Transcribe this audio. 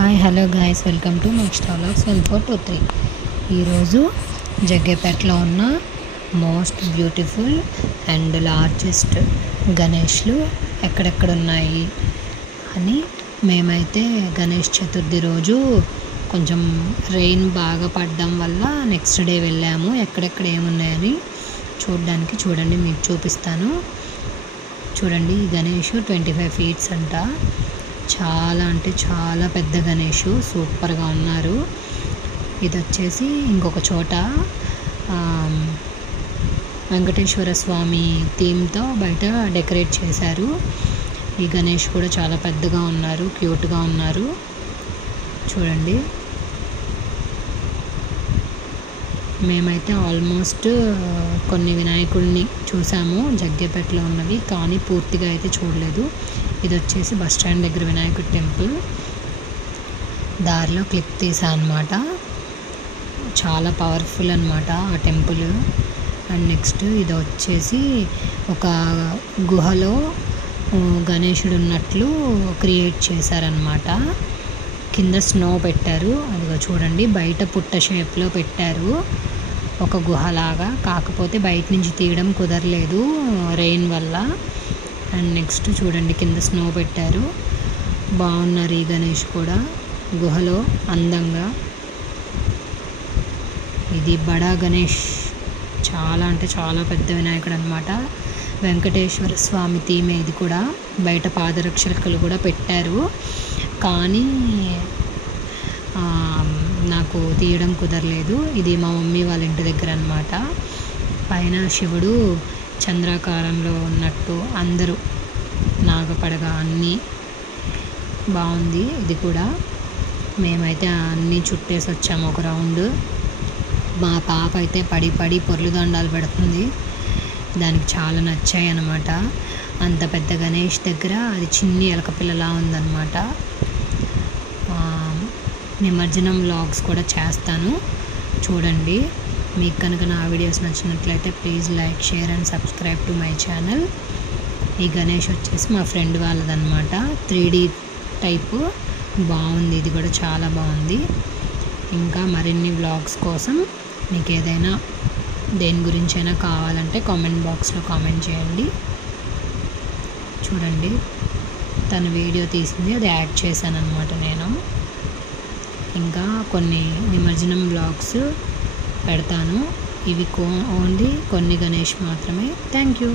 Hi hello guys, welcome to next vlogs 1423. ఈరోజు జగ్గేపేటలో ఉన్న most beautiful and largest గణేష్లు ఎక్కడెక్కడ ఉన్నాయి అని మేమైతే గణేష్ చతుర్థి రోజు కొంచెం రెయిన్ బాగా పడడం వల్ల నెక్స్ట్ డే వెళ్ళాము. ఎక్కడెక్కడ ఏమున్నాయని చూడడానికి. చూడండి, మీకు చూపిస్తాను. చూడండి, ఈ గణేష్ 25 feet అంట. చాలా అంటే చాలా పెద్ద గణేష్, సూపర్గా ఉన్నారు. ఇది వచ్చేసి ఇంకొక చోట వెంకటేశ్వర స్వామి థీమ్తో బయట డెకరేట్ చేశారు. ఈ గణేష్ కూడా చాలా పెద్దగా ఉన్నారు, క్యూట్గా ఉన్నారు. చూడండి, మేమైతే ఆల్మోస్ట్ కొన్ని వినాయకుడిని చూసాము జగ్గేపేటలో ఉన్నవి, కానీ పూర్తిగా అయితే చూడలేదు. ఇది వచ్చేసి బస్ స్టాండ్ దగ్గర వినాయకుడి టెంపుల్. దారిలో క్లిప్ తీసా అనమాట. చాలా పవర్ఫుల్ అనమాట ఆ టెంపుల్. అండ్ నెక్స్ట్ ఇది వచ్చేసి ఒక గుహలో గణేశుడు ఉన్నట్లు క్రియేట్ చేశారనమాట. కింద స్నో పెట్టారు. అదిగో చూడండి, బయట పుట్ట షేప్లో పెట్టారు, ఒక గుహలాగా. కాకపోతే బయట నుంచి తీయడం కుదరలేదు రెయిన్ వల్ల. అండ్ నెక్స్ట్ చూడండి, కింద స్నో పెట్టారు. బాగున్నారు ఈ గణేష్ కూడా గుహలో అందంగా. ఇది బడా గణేష్, చాలా అంటే చాలా పెద్ద వినాయకుడు అనమాట. వెంకటేశ్వర స్వామి థీమే ఇది కూడా. బయట పాదరక్షకులు కూడా పెట్టారు, కానీ నాకు తీయడం కుదరలేదు. ఇది మా మమ్మీ వాళ్ళ ఇంటి దగ్గర అనమాట. పైన శివుడు చంద్రాకారంలో ఉన్నట్టు, అందరూ నాగపడగ అన్నీ బాగుంది. ఇది కూడా మేమైతే అన్నీ చుట్టేసి వచ్చాము ఒక రౌండ్. మా పాప అయితే పడి పడి పొర్లు దండాలు పెడుతుంది. దానికి చాలా నచ్చాయి అన్నమాట. అంత పెద్ద గణేష్ దగ్గర అది చిన్ని ఎలక పిల్లలా ఉందన్నమాట. నిమజ్జనం వ్లాగ్స్ కూడా చేస్తాను, చూడండి. మీకు కనుక నా వీడియోస్ నచ్చినట్లయితే please like, share and subscribe to my channel. ఈ గణేష్ వచ్చేసి మా ఫ్రెండ్ వాళ్ళదన్నమాట. 3D టైపు బాగుంది, ఇది కూడా చాలా బాగుంది. ఇంకా మరిన్ని వ్లాగ్స్ కోసం మీకు ఏదైనా దేని గురించి అయినా కావాలంటే కామెంట్ బాక్స్లో కామెంట్ చేయండి. చూడండి, తన వీడియో తీసింది, అది యాడ్ చేశాను అనమాట నేను. ఇంకా కొన్ని నిమజ్జనం వ్లాగ్స్ పెడతాను. ఇవి ఓన్లీ కొన్ని గణేష్ మాత్రమే. Thank you.